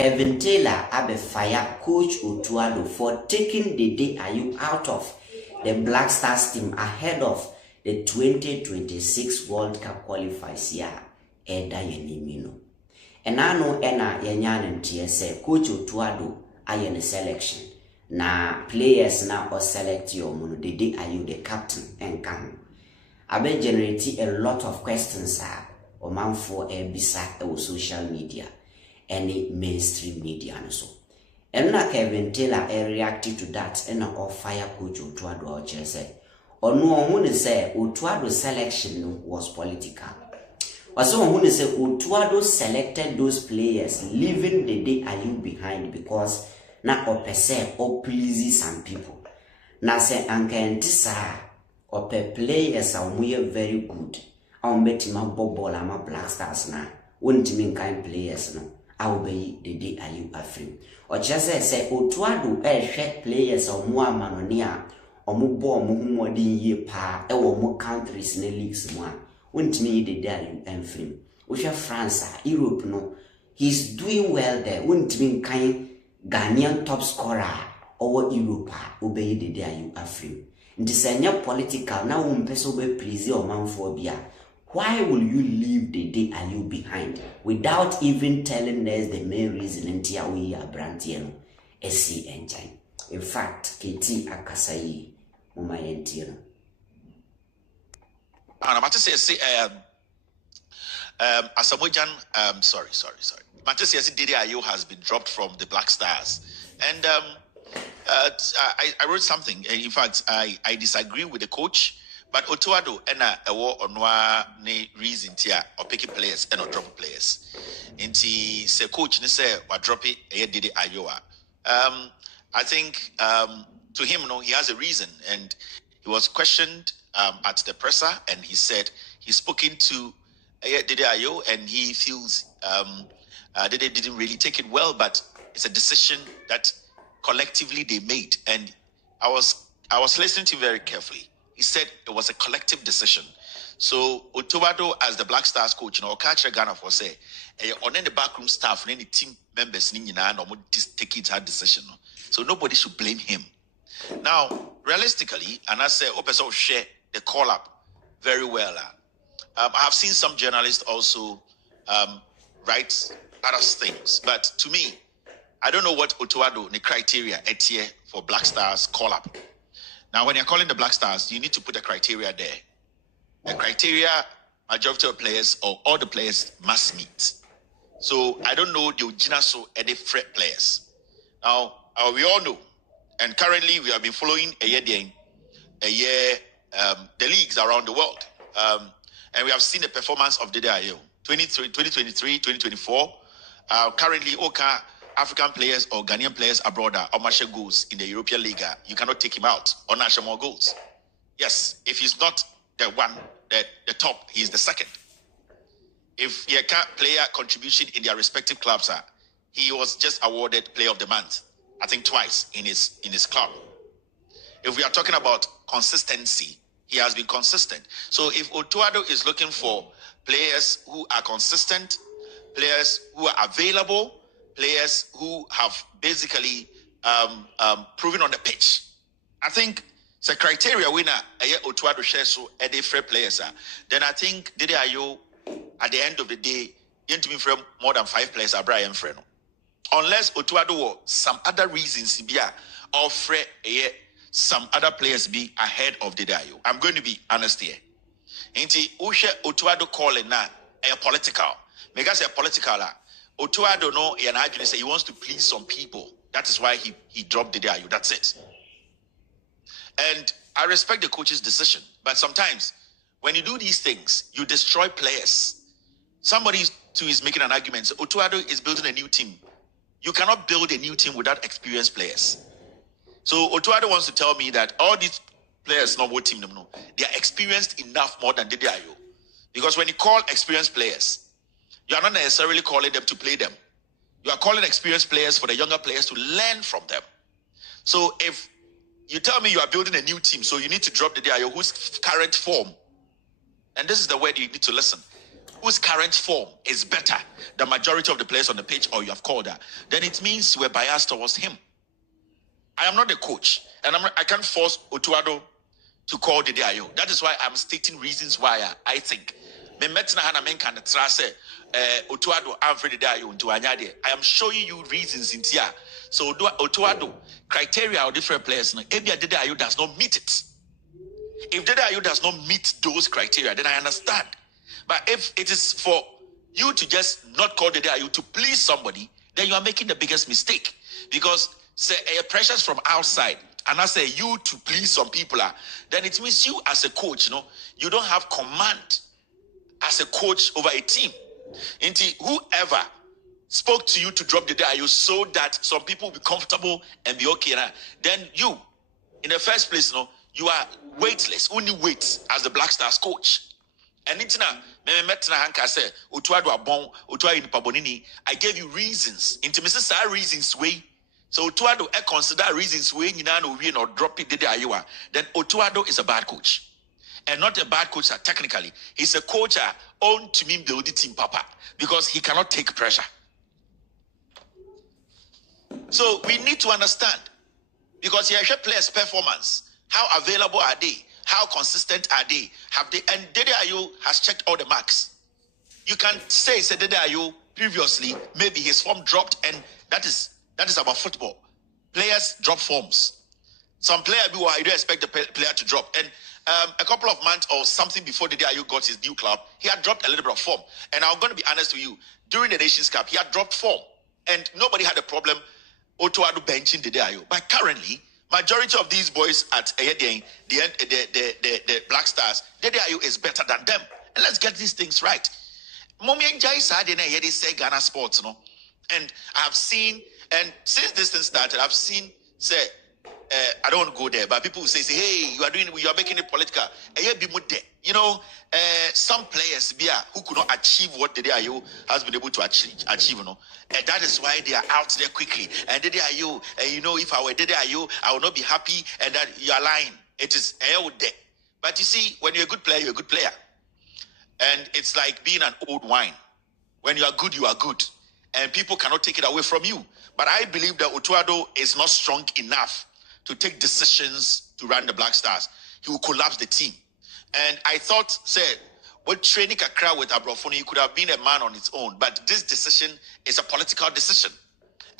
Kevin Taylor abe fire Coach Otto Addo for taking Dede Ayew out of the Black Stars team ahead of the 2026 World Cup qualifiers here. Eda yenimino. Enano ena yenyan ntie Coach Otto Addo aye ne selection. Na players na or select your mono Dede Ayew the captain and can. Abe generate a lot of questions or man for a bisa or social media. Any mainstream media and so. And na Kevin Taylor reacted to that and or fire Coach Otto Addo or say. Or no one say Otto Addo selection was political. Or someone who say Otto Addo selected those players, leaving Dede Ayew behind because na or per se or please some people. Na say ankentisa or per players are very good. I'll bet him a ball ama Black Stars na. Wouldn't mean kind players no. I will be Dede Ayew afrim. Or just say Otto Addo share players or more manonia or more ball more ye pa or more countries in the leagues more. Wouldn't me Dede Ayew afrim. Which France, Europe no. He's doing well there. Wouldn't mean kind Ghanaian top scorer or Europe obey Dede Ayew afrim. Ndisenya political na umpeso be please or man phobia. Why will you leave Dede Ayew behind without even telling us the main reason until we are brantiano SC engine? In fact, KT Akasai Umayentino. I'm about to say, Asamojan, sorry. Manchester City Dede Ayew has been dropped from the Black Stars. And I wrote something. In fact, I disagree with the coach. But Otto Addo a war on ne reason tia or picking players and or dropping players. Inti se coach ne say wa drop it Dede Ayew. I think to him no he has a reason, and he was questioned at the presser, and he said he's spoken to Dede Ayew and he feels Dede didn't really take it well, but it's a decision that collectively they made. And I was listening to him very carefully. He said it was a collective decision. So Otto Addo, as the Black Stars coach, catch Ghana for say, on any backroom staff, any team members, take it that decision. So nobody should blame him. Now, realistically, and I say, Opeso share the call up very well. I have seen some journalists also write other things, but to me, I don't know what Otto Addo, the criteria for Black Stars call up. Now, when you're calling the Black Stars, you need to put a criteria there. The criteria majority of players or all the players must meet. So I don't know the Ojinaso and the fret players. Now, we all know, and currently we have been following the leagues around the world. And we have seen the performance of Dede Ayew. 2023, 2024. Currently, African players or Ghanaian players abroad are Omashe goals in the European League. You cannot take him out or national more goals. Yes, if he's not the one, the top, he's the second. If he can't player contribution in their respective clubs, he was just awarded Player of the Month, I think twice in his club. If we are talking about consistency, he has been consistent. So if Otto Addo is looking for players who are consistent, players who are available, players who have basically proven on the pitch, I think it's a criteria winner. Otto Addo share so different players. Then I think Dede Ayew at the end of the day, you need to be from more than 5 players. Brian Freno, unless Otto Addo some other reasons be offer some other players be ahead of Dede Ayew. I'm going to be honest here. Inti Ushe Otto Addo calling now a political. Because a political. Otto Addo no, and actually say he wants to please some people. That is why he dropped Dede Ayew. That's it. And I respect the coach's decision, but sometimes when you do these things, you destroy players. Somebody too is making an argument. So Otto Addo is building a new team. You cannot build a new team without experienced players. So Otto Addo wants to tell me that all these players, not what team, no, they are experienced enough more than Dede Ayew. Because when you call experienced players, you are not necessarily calling them to play them. You are calling experienced players for the younger players to learn from them. So if you tell me you are building a new team, so you need to drop Dede Ayew, whose current form, and this is the word you need to listen. whose current form is better than majority of the players on the pitch, or you have called her, then it means you were biased towards him. I am not the coach, and I can't force Otto Addo to call Dede Ayew. That is why I'm stating reasons why I think. I am showing you reasons in here. So Otto Addo criteria of different players. Maybe Dede Ayew does not meet it. If Dede Ayew does not meet those criteria, then I understand. But if it is for you to just not call Dede Ayew to please somebody, then you are making the biggest mistake. Because say pressures from outside, and I say you to please some people, then it means you as a coach, you don't have command as a coach over a team. Indeed, whoever spoke to you to drop Dede Ayew so that some people will be comfortable and be okay, then you, in the first place, you are weightless, only weight as the Black Stars coach. And it's now, I gave you reasons. Intimacy reasons way. So Otto Addo consider reasons way you know or drop it Dede Ayew. Then Otto Addo is a bad coach. And not a bad coach technically. He's a coach owned to me the team papa because he cannot take pressure. So we need to understand, because he has players' performance. How available are they? How consistent are they? Have they? And Dede Ayew has checked all the marks. You can say Dede Ayew previously, maybe his form dropped, and that is about football. Players drop forms. Some player you don't expect the player to drop. And a couple of months or something before Dede Ayew got his new club, he had dropped a little bit of form. And I'm going to be honest with you, during the Nations Cup, he had dropped form. And nobody had a problem Otto Addo benching Dede Ayew. But currently, majority of these boys at the Black Stars, Dede Ayew is better than them. And let's get these things right. Say Ghana Sports, and I've seen, and since this thing started, I've seen, say, I don't want to go there, but people will say, hey, you are making it political. Some players who could not achieve what Dede Ayew has been able to achieve, and that is why they are out there quickly. And Dede Ayew, if I were Dede Ayew, I would not be happy, and that you are lying. It is there. But you see, when you're a good player, you're a good player. And it's like being an old wine. When you are good, and people cannot take it away from you. But I believe that Otto Addo is not strong enough to take decisions to run the Black Stars. He will collapse the team. And I thought, with training Accra with Abrofoni, he could have been a man on his own. But this decision is a political decision.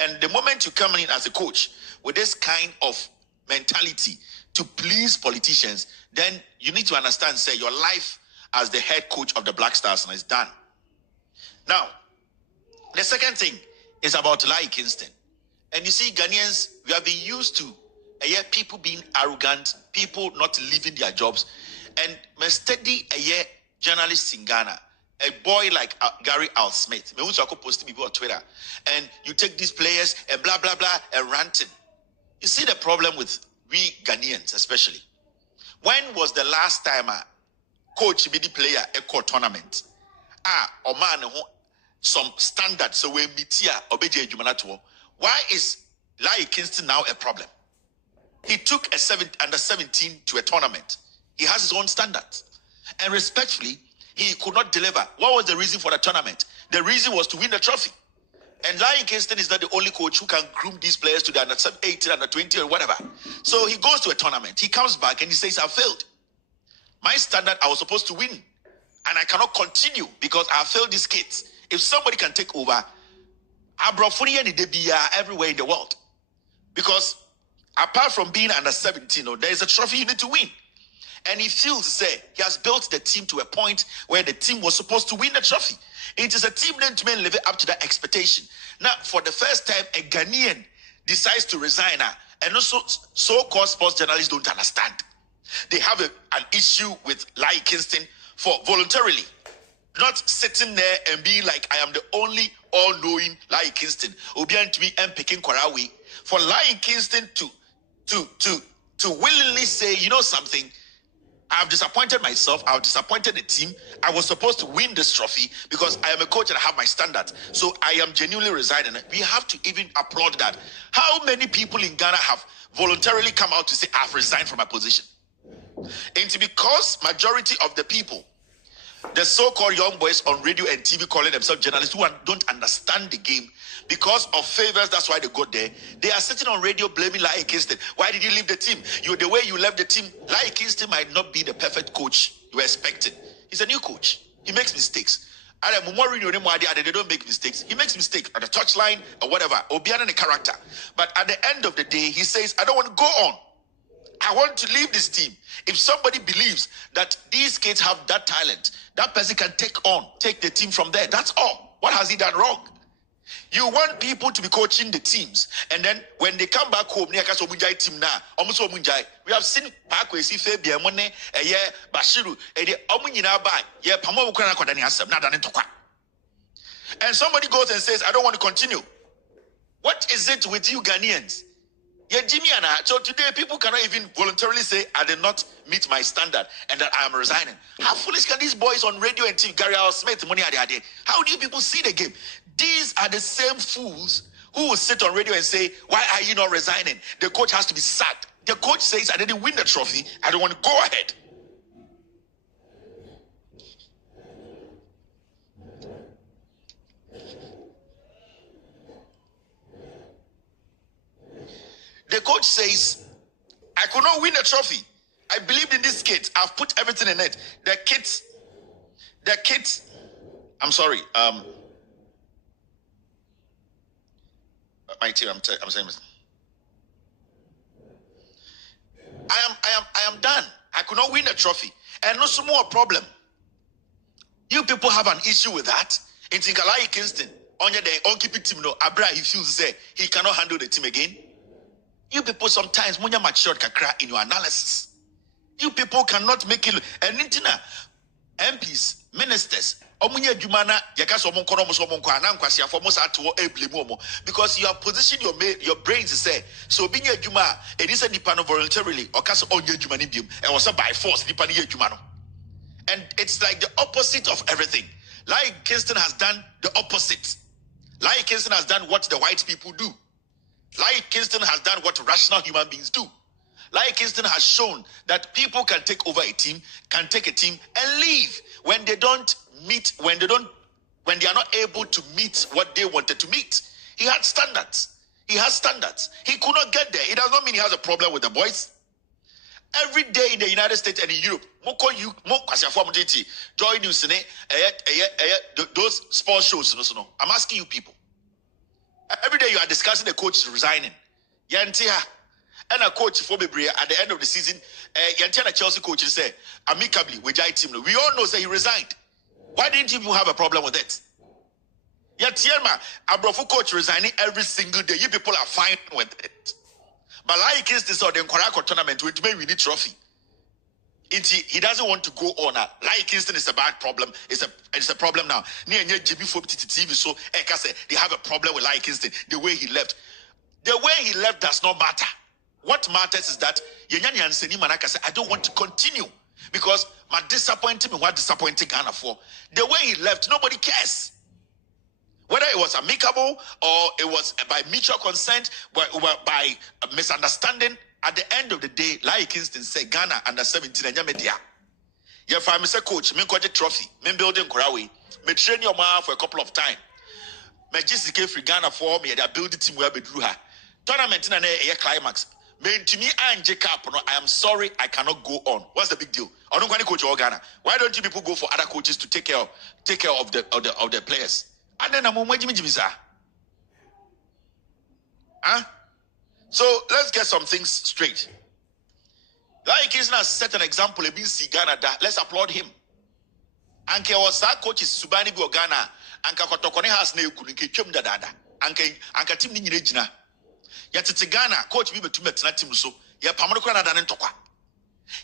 And the moment you come in as a coach with this kind of mentality to please politicians, then you need to understand, your life as the head coach of the Black Stars is done. Now, the second thing is about Laryea Kingston. And you see, Ghanaians, we have been used to people being arrogant, people not leaving their jobs. And me study journalists in Ghana, a boy like Gary Al Smith, me also post people on Twitter, and you take these players and blah blah blah and ranting. You see the problem with we Ghanaians, especially. When was the last time a coach be the player a court tournament? Or man some standards so we meet here obeje adwumanato. Why is Laryea Kingston now a problem? He took under 17 to a tournament. He has his own standards. And respectfully, he could not deliver. What was the reason for the tournament? The reason was to win the trophy. And Laryea Kingston is not the only coach who can groom these players to the under 18, under 20, or whatever. So he goes to a tournament. He comes back and he says, I failed. My standard, I was supposed to win. And I cannot continue because I failed these kids. If somebody can take over, Abrofoni and Dede everywhere in the world. Because apart from being under 17, there is a trophy you need to win. And he feels, he has built the team to a point where the team was supposed to win the trophy. It is a team that to live up to that expectation. Now, for the first time, a Ghanaian decides to resign. And also, so-called sports journalists don't understand. They have an issue with Laryea Kingston for voluntarily not sitting there and being like, I am the only all-knowing Laryea Kingston. Obian to me and picking Kwarawi. For Laryea Kingston to willingly say, you know something, I've disappointed myself, I've disappointed the team. I was supposed to win this trophy because I am a coach and I have my standards. So I am genuinely resigning. We have to even applaud that. How many people in Ghana have voluntarily come out to say, I've resigned from my position? And because majority of the people The so-called young boys on radio and TV calling themselves journalists who don't understand the game because of favors. That's why they got there. They are sitting on radio blaming Laryea Kingston. Why did you leave the team? The way you left the team, Laryea Kingston might not be the perfect coach you were expecting. He's a new coach. He makes mistakes. They don't make mistakes. He makes mistakes at the touchline or whatever. Or beyond the character. But at the end of the day, he says, I don't want to go on. I want to leave this team. If somebody believes that these kids have that talent, that person can take the team from there. That's all. What has he done wrong? You want people to be coaching the teams, and then when they come back home, we have seen Pakwesi Fabia Mone, Bashiru, and somebody goes and says, I don't want to continue. What is it with you Ghanaians? Yeah, Jimmy and I. So today, people cannot even voluntarily say, I did not meet my standard and that I am resigning. How foolish can these boys on radio and TV, Gary Smith, money are they? How do you people see the game? These are the same fools who will sit on radio and say, why are you not resigning? The coach has to be sacked. The coach says, I didn't win the trophy. I don't want to go ahead. The coach says, I could not win a trophy. I believed in this kit. I've put everything in it. The kit, I'm sorry. My team, I'm saying this. I am done. I could not win a trophy. And no more problem. You people have an issue with that. In Laryea Kingston, on your day, on keep it team, no, Abra, he feels to say he cannot handle the team again. You people sometimes when you're mature in your analysis, you people cannot make it. And Intina, MPs, ministers, because you have positioned your brains to say, so being a Juma, it is a dependent voluntarily, or cast on your Jumanibium, and was by force, Jumano. And it's like the opposite of everything. Laryea Kingston has done the opposite. Laryea Kingston has done what the white people do. Laryea Kingston has done what rational human beings do. Laryea Kingston has shown that people can take over a team, can take a team and leave when they don't meet, when they are not able to meet what they wanted to meet. He had standards. He has standards. He could not get there. It does not mean he has a problem with the boys. Every day in the United States and in Europe, Joy News, those sports shows. I'm asking you people. Every day you are discussing the coach resigning. Yantia and a coach for Bibria at the end of the season. Yantia Chelsea coach say amicably with Jai team. We all know that he resigned. Why didn't you have a problem with it? Yatiema, a brofu coach resigning every single day. You people are fine with it. But Laryea Kingston saw the Nkorako tournament which may win the trophy. He doesn't want to go on. Laryea Kingston is a bad problem. It's a problem now. TV, so they have a problem with Laryea Kingston. The way he left. The way he left does not matter. What matters is that I don't want to continue because my disappointing me what disappointing Ghana for. The way he left, nobody cares. Whether it was amicable or it was by mutual consent, by misunderstanding. At the end of the day, Laryea Kingston said Ghana under 17 and Yamedia. If I'm a coach, me got a trophy, me building Korawi, me train your man for a couple of times. Me just came free Ghana for me, they build the team where we drew her. Tournament in a climax. Me to me and Jacob, I am sorry, I cannot go on. What's the big deal? I don't want to coach Ghana. Why don't you people go for other coaches to take care of the players? And then I'm on Jimmy. Huh? So let's get some things straight. Laryea Kingston has set an example in Ghana. Let's applaud him. Anke was that coach is Subani Bo Ghana. Anka Kotokone has ne kunike chum da dada. Anka team ni nyina. Yet Ghana coach be betu metna team so. Ya pamano kwa na danen tokwa.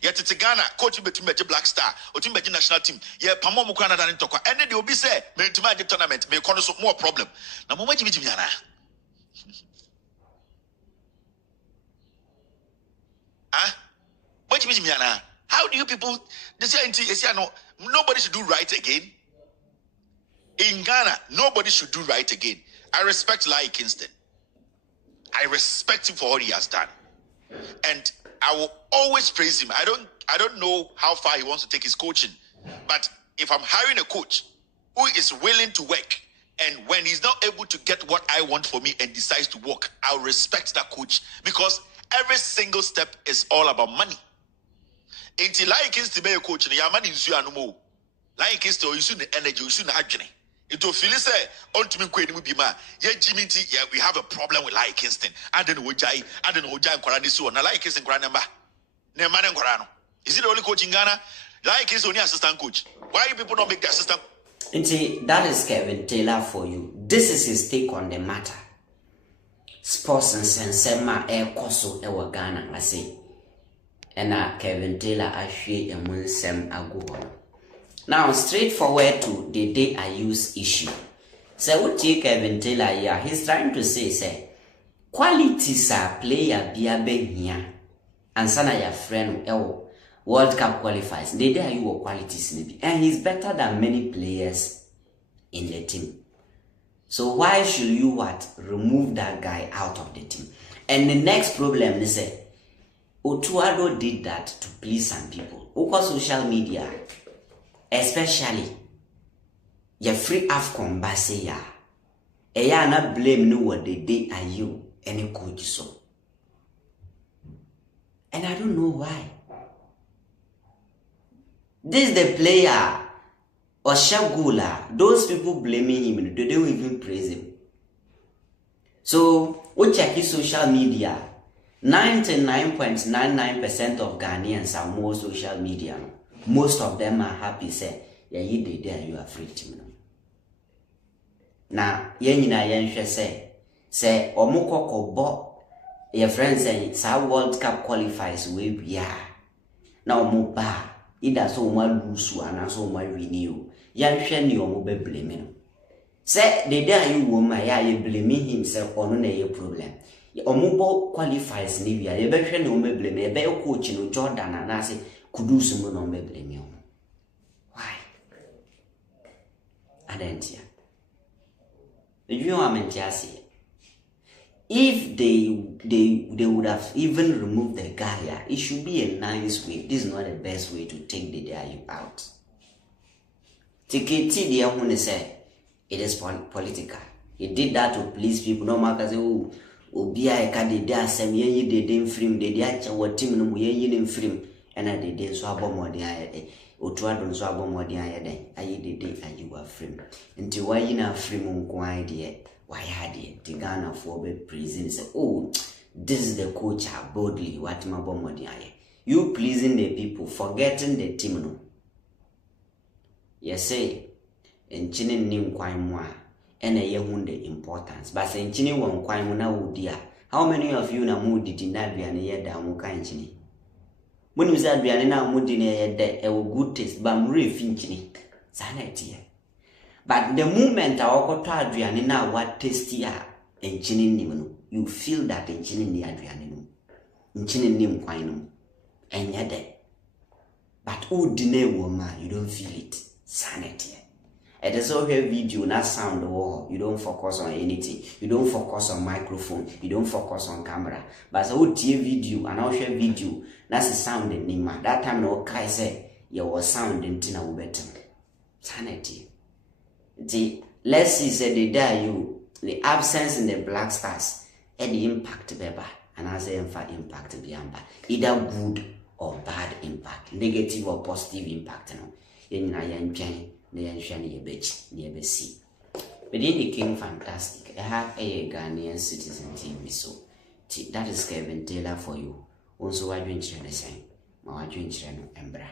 Yet Ghana coach be betu Black Star or team betu national team. Ya pamamo kwa na danen tokwa. And then they will be say me to the tournament me kono so more problem. Na mo maji bi yana. How do you people nobody should do right again? In Ghana, nobody should do right again. I respect Laryea Kingston. I respect him for what he has done. And I will always praise him. I don't know how far he wants to take his coaching, but if I'm hiring a coach who is willing to work, and when he's not able to get what I want for me and decides to work, I'll respect that coach, because every single step is all about money. Until Laryea Kingston be a coach, your money is no more. Laryea Kingston, you see the energy, you see the agony. It will feel say, on to me, we have a problem with Laryea Kingston. I don't know Jai, I don't know Jai and Koranisu, and Laryea Kingston Koranamba. Neman and Korano. Is it the only coach in Ghana? Laryea Kingston only assistant coach. Why do people not make the assistant? That is Kevin Taylor for you. This is his take on the matter. Sports and Sensema Air Koso Ewa Ghana, I say. And Kevin Taylor actually a Munsem Agubo. Now, straightforward to the Dede Ayew's issue. So, what take Kevin Taylor here? He's trying to say, qualities are player biabe here, and sana your friend World Cup qualifiers. Dede Ayew qualities maybe, and he's better than many players in the team. So why should you remove that guy out of the team? And the next problem is Otto Addo did that to please some people. Over social media, especially your free AFCON baseya. Eya na blame no what Dede Ayew any coach so. And I don't know why. This is the player Oshagula. Those people blaming him, they don't even praise him. So, we check his social media. 99.99% of Ghanaians are more social media. Most of them are happy, say, yeah, you did there, you are free team. Now, yen say, Omoko bo, your friends say, sa World Cup qualifies we yeah. Now, Muba, either so one lose and so my renew. Yan shen you will be blaming. Say, the day you woman, you blaming himself on a problem. Omubo qualifies Nivia, a better no me blame, a better coach in Jordan and I say, could do some no me blame you. Why? I didn't hear. You are meant to say, if they would have even removed the guy, it should be a nice way. This is not the best way to take the day out. Tiketi the one say it is political. He did that to please people. No matter say, oh, Obia e ka Dede asem yen Dede mfrim Dede acha watim no mu yen mfrim ena Dede so abomode ayede Otto Addo so abomode ayede ayi Dede Ayew afrim nti wayi na afrim nko ayede wayade the Ghana for be praising say, oh, this is the coach boldly what ma abomode aye. You pleasing the people, forgetting the team no. You say enchine nim kwan mu a and a young the importance. But saying Chini won't quite now, dear. How many of you na moody did not be an year down Chini? When you said Bianina moody near that a good taste, but I'm really finching sanity. But the moment I walk to Adrianina, what tasty are and Chini Nimano, you feel that in Chini near Adrianino, in Chini Nim Quinum, and yet that. But oh, dinner woman, you don't feel it. Sanity. It is all here video, not sound the wall. You don't focus on anything. You don't focus on microphone. You don't focus on camera. But I would see video and I'll share video. That's the sound in Nima. That time no Kai say you was sound in Tina better. Sanity. Let's see say Dede Ayew, the absence in the Black Stars and the impact beba. And I say impact beyond either good or bad impact. Negative or positive impact. No. In near sea. But in the King fantastic, I have a Ghanaian citizen TV so that is Kevin Taylor for you. Also, I drink the same. My drink Embra.